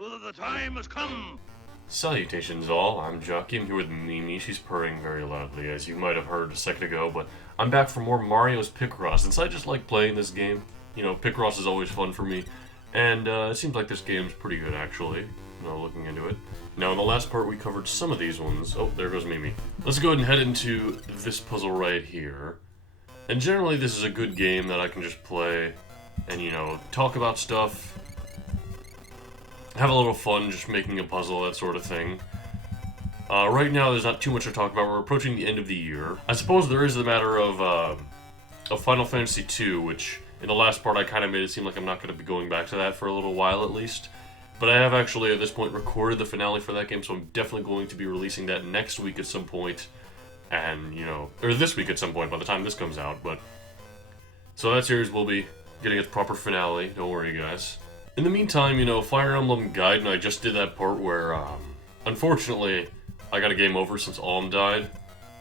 The time has come. Salutations all, I'm Jockey, I'm here with Mimi. She's purring very loudly, as you might have heard a second ago, but I'm back for more Mario's Picross, since I just like playing this game. You know, Picross is always fun for me, and it seems like this game's pretty good, actually, looking into it. Now, in the last part, we covered some of these ones. Oh, there goes Mimi. Let's go ahead and head into this puzzle right here. And generally, this is a good game that I can just play and, talk about stuff, have a little fun just making a puzzle, that sort of thing. Right now, there's not too much to talk about. We're approaching the end of the year. I suppose there is the matter of Final Fantasy II, which in the last part I kind of made it seem like I'm not going to be going back to that for a little while at least. But I have actually, at this point, recorded the finale for that game, so I'm definitely going to be releasing that next week at some point. And, or this week at some point by the time this comes out. But so that series will be getting its proper finale. Don't worry, guys. In the meantime, Fire Emblem Guide, and I just did that part where, unfortunately, I got a game over since Alm died,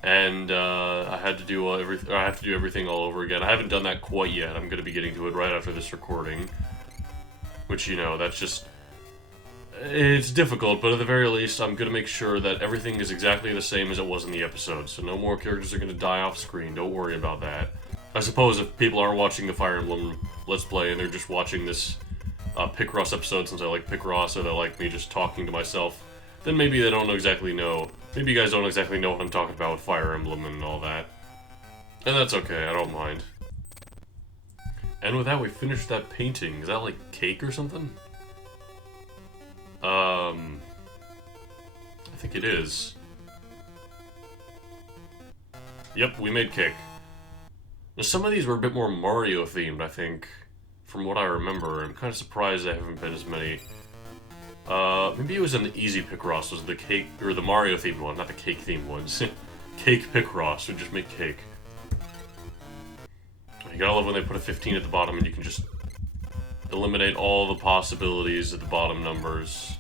and I had to do I have to do everything all over again. I haven't done that quite yet. I'm going to be getting to it right after this recording, which that's just, it's difficult. But at the very least, I'm going to make sure that everything is exactly the same as it was in the episode. So no more characters are going to die off screen. Don't worry about that. I suppose if people are watching the Fire Emblem Let's Play and they're just watching this Picross episode since I like Picross, or they like me just talking to myself, then maybe they don't exactly know. Maybe you guys don't exactly know what I'm talking about with Fire Emblem and all that. And that's okay, I don't mind. And with that, we finished that painting. Is that like cake or something? I think it is. Yep, we made cake. Now, some of these were a bit more Mario themed, I think. From what I remember, I'm kind of surprised there haven't been as many. Maybe it was in the Easy Picross, was the cake, or the Mario themed one, not the cake themed ones. Cake Picross, would just make cake. You gotta love when they put a 15 at the bottom and you can just eliminate all the possibilities at the bottom numbers.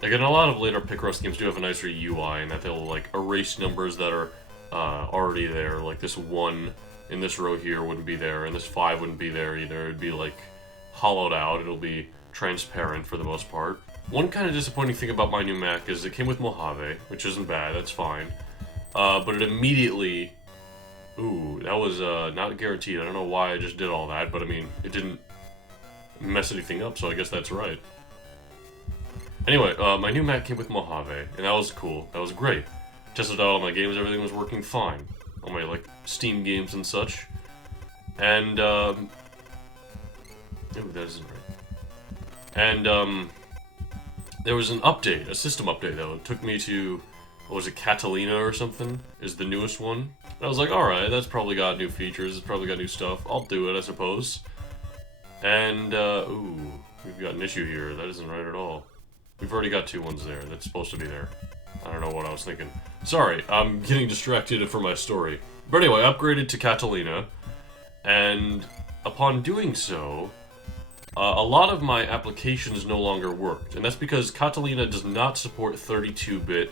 Like, in a lot of later Picross games do have a nicer UI, in that they'll, like, erase numbers that are already there, like this 1 in this row here wouldn't be there, and this 5 wouldn't be there either. It'd be like hollowed out. It'll be transparent for the most part. One kind of disappointing thing about my new Mac is it came with Mojave, which isn't bad, that's fine. But it immediately... Ooh, that was not guaranteed. I don't know why I just did all that, but I mean, it didn't mess anything up, so I guess that's right. Anyway, my new Mac came with Mojave, and that was cool. That was great. Tested out all my games, everything was working fine. All my, like, Steam games and such. And, ooh, that isn't right. And, there was an update, a system update, though. It took me to, what was it, Catalina or something? Is the newest one. And I was like, alright, that's probably got new features, it's probably got new stuff. I'll do it, I suppose. And, ooh, we've got an issue here. That isn't right at all. We've already got 2 ones there that's supposed to be there. I don't know what I was thinking. Sorry, I'm getting distracted from my story. But anyway, I upgraded to Catalina, and upon doing so, a lot of my applications no longer worked. And that's because Catalina does not support 32-bit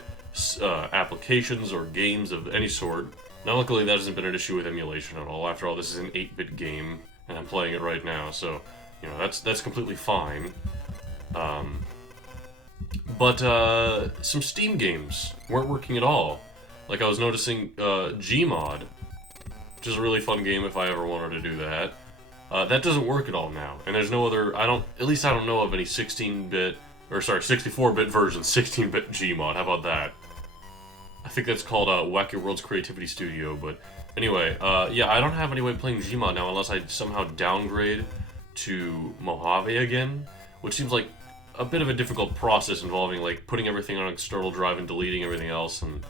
applications or games of any sort. Now, luckily, that hasn't been an issue with emulation at all. After all, this is an 8-bit game, and I'm playing it right now, so, that's completely fine. But some Steam games weren't working at all. Like, I was noticing Gmod, which is a really fun game if I ever wanted to do that. That doesn't work at all now. And there's no other, at least I don't know of any 16-bit, or sorry, 64-bit version, 16-bit Gmod. How about that? I think that's called Wacky World's Creativity Studio, but anyway, yeah, I don't have any way of playing Gmod now unless I somehow downgrade to Mojave again, which seems like a bit of a difficult process involving, like, putting everything on an external drive and deleting everything else, and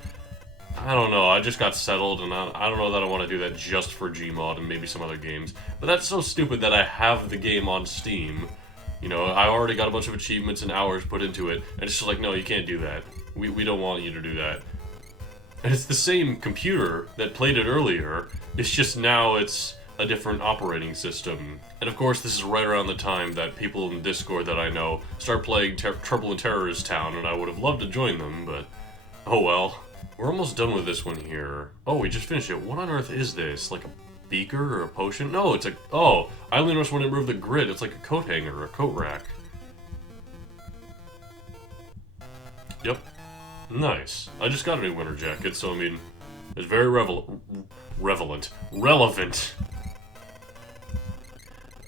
I don't know, I just got settled, and I don't know that I want to do that just for Gmod and maybe some other games. But that's so stupid that I have the game on Steam. I already got a bunch of achievements and hours put into it, and it's just like, no, you can't do that. We don't want you to do that. And it's the same computer that played it earlier, it's just now it's a different operating system. And of course, this is right around the time that people in Discord that I know start playing Trouble in Terrorist Town, and I would have loved to join them, but oh well. We're almost done with this one here. Oh, we just finished it. What on earth is this? Like a beaker or a potion? No, it's a... Oh, I only noticed when it moved the grid. It's like a coat hanger or a coat rack. Yep. Nice. I just got a new winter jacket, so I mean, it's very relevant.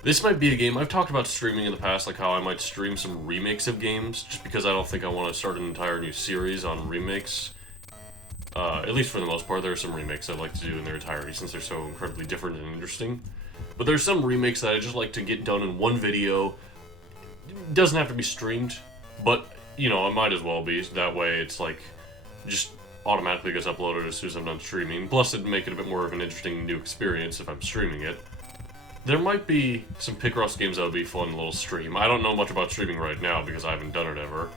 This might be a game, I've talked about streaming in the past, like how I might stream some remakes of games, just because I don't think I want to start an entire new series on remakes. At least for the most part, there are some remakes I'd like to do in their entirety, since they're so incredibly different and interesting. But there's some remakes that I just like to get done in one video. It doesn't have to be streamed, but, you know, it might as well be. That way it's like, just automatically gets uploaded as soon as I'm done streaming. Plus, it'd make it a bit more of an interesting new experience if I'm streaming it. There might be some Picross games that would be fun, a little stream. I don't know much about streaming right now because I haven't done it ever.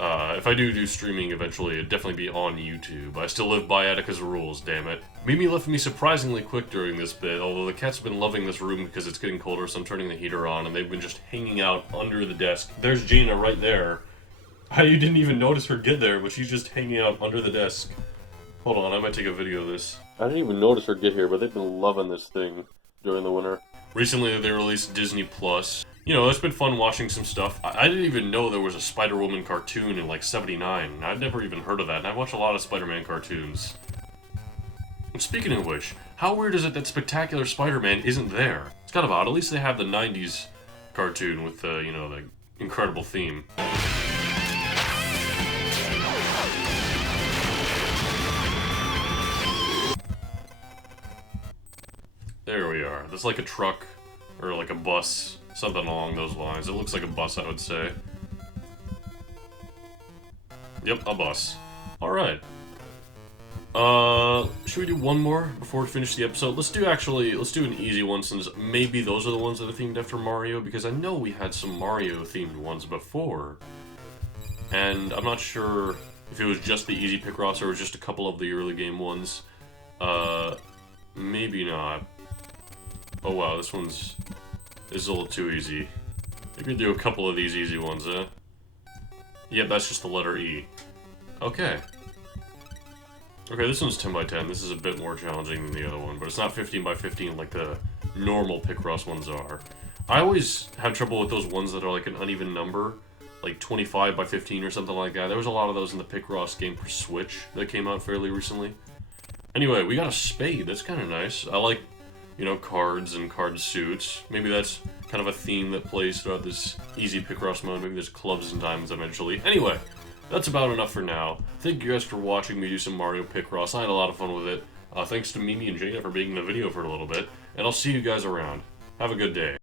If I do streaming eventually, it'd definitely be on YouTube. I still live by Attica's rules, damn it. Mimi left me surprisingly quick during this bit, although the cats have been loving this room because it's getting colder, so I'm turning the heater on, and they've been just hanging out under the desk. There's Gina right there. You didn't even notice her get there, but she's just hanging out under the desk. Hold on, I might take a video of this. I didn't even notice her get here, but they've been loving this thing during the winter. Recently, they released Disney Plus. You know, it's been fun watching some stuff. I didn't even know there was a Spider-Woman cartoon in, like, '79. I'd never even heard of that, and I watch a lot of Spider-Man cartoons. And speaking of which, how weird is it that Spectacular Spider-Man isn't there? It's kind of odd. At least they have the '90s cartoon with the, you know, the incredible theme. There we are. That's like a truck, or like a bus, something along those lines. It looks like a bus, I would say. Yep, a bus. Alright. Should we do one more before we finish the episode? Let's do an easy one, since maybe those are the ones that are themed after Mario, because I know we had some Mario-themed ones before. And I'm not sure if it was just the easy Picross or it was just a couple of the early game ones. Maybe not. Oh wow, this is a little too easy. Maybe do a couple of these easy ones, eh? Yep, that's just the letter E. Okay. Okay, this one's 10 by 10. This is a bit more challenging than the other one, but it's not 15 by 15 like the normal Picross ones are. I always have trouble with those ones that are like an uneven number, like 25 by 15 or something like that. There was a lot of those in the Picross game for Switch that came out fairly recently. Anyway, we got a spade. That's kind of nice. I like, you know, cards and card suits. Maybe that's kind of a theme that plays throughout this easy Picross mode. Maybe there's clubs and diamonds eventually. Anyway, that's about enough for now. Thank you guys for watching me do some Mario Picross. I had a lot of fun with it. Thanks to Mimi and Jada for being in the video for a little bit. And I'll see you guys around. Have a good day.